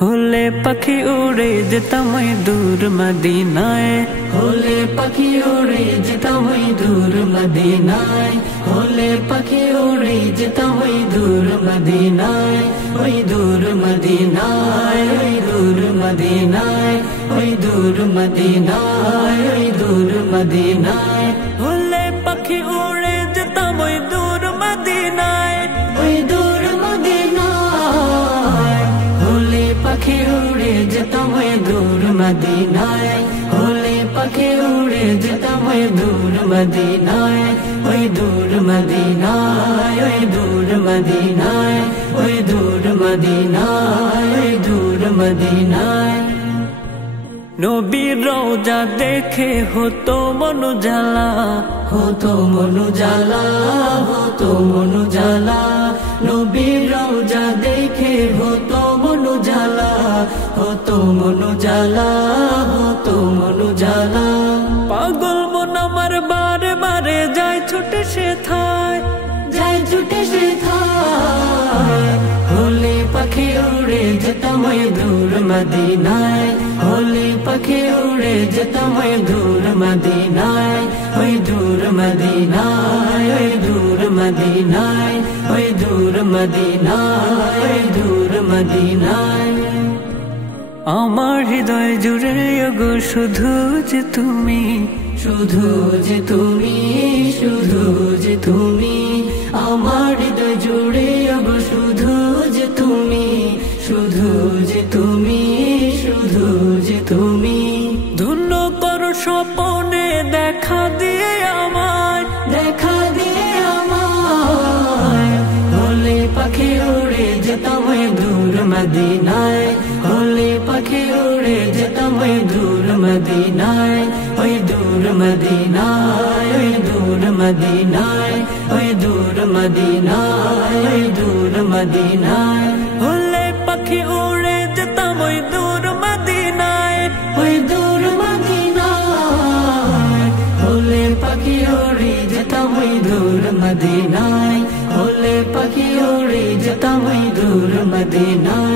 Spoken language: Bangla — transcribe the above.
হলে পাখি উড়ে যেতাম ওই দূর মদিনায়, হলে পাখি উড়ে যেতাম ওই দূর মদিনায়, হলে পাখি উড়ে যেতাম ওই দূর মদিনায়, ওই দূর মদিনায়, ওই দূর মদিনায়, ওই দূর মদিনায়, ওই দূর মদিনায়। হলে পাখি উড়ে যেতাম ওই দূর মদিনায়, ওই দূর মদিনায়, হলে পাখি উড়ে যেতাম ওই দূর মদিনায়, হলে পাখি উড়ে যেতাম ওই দূর মদিনায়, ওই দূর মদিনায়, ওই দূর মদিনায়, ওই দূর মদিনায়, ওই দূর মদিনায়। নবীর রওজা দেখে হতো মন জ্বালা, হতো মন জ্বালা, হতো মন জ্বালা, নবীর রওজা দেখে হতো মন জ্বালা, হতো মন জ্বালা, হতো মন জ্বালা। পাগল মন আমার বারে বারে যায় ছুটে সে থায়, যায় ছুটে সে থায়, হলে পাখি উড়ে যেতাম ওই দূর মদিনায়, হলে পাখি উড়ে যেতাম ওই দূর মদিনায়, ওই দূর মদিনায়, ওই দূর মদিনায়, ওই দূর মদিনায়, ওই দূর মদিনায়। আমার হৃদয় জুড়ে গো শুধু যে তুমি, শুধু যে তুমি, শুধু যে তুমি, আমার হৃদয় জুড়ে গো শুধু যে তুমি, শুধু যে তুমি, শুধু যে তুমি। ধন্য করো স্বপনে দেখা দিয়ে আমায়, দেখা দিয়ে আমায়, হলে পাখি উড়ে যেতাম ওই দূর মদিনায়, হলে পাখি উড়ে যেতাম ওই দূর মদিনায়, ওই দূর মদিনায়, ওই দূর মদিনায়, ওই দূর মদিনায়, ওই দূর মদিনায়। হলে পাখি উড়ে যেতাম ওই দূর মদিনায়, ওই দূর মদিনায়, হলে পাখি উড়ে যেতাম ওই দূর মদিনায়, হলে পাখি উড়ে যেতাম ওই দূর মদিনায়।